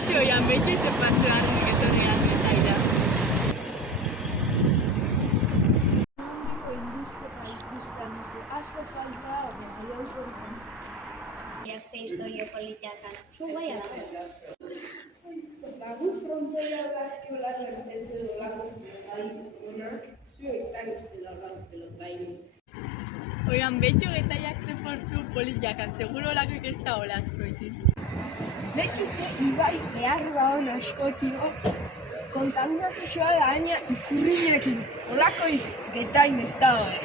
kaixo, oian, betxe ze paseo arren etorrean eta ira. Handiko industria ikusten dugu, asko falta aiauko Ze historio politiakan, zu guaia da. Lagu frontoia gazkiola gertetzen dolako onak, zuen izan ustela olako pelotaino. Oian, betxo getaiak ze portu politiakan, seguro olako ez da olazkoekin. Betxu ze ibai beharra hon askotio, kontaminazioa da aina ikurrinekin, olakoik getain ez da hori.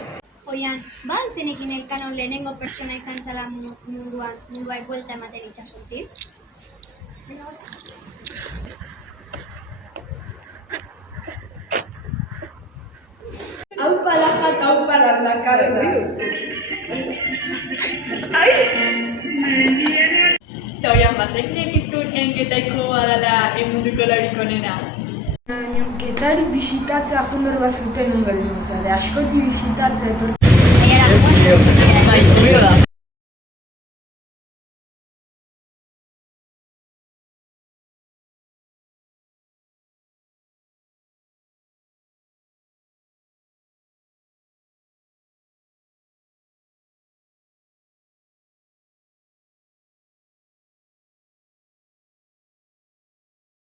Oian, baltenekin elkanon lehenengo pertsona izan zela munduai buelta ematen itxasontziz? Aupa lajak, aupa landakarra. Eta oian, bazekinek izun engetaiko badala munduko laurik onena. Getari bisitatzea jomer bat zuten unbel nuzale, askoti bisitatzea etortzen. Aiara, Bai, obvio da.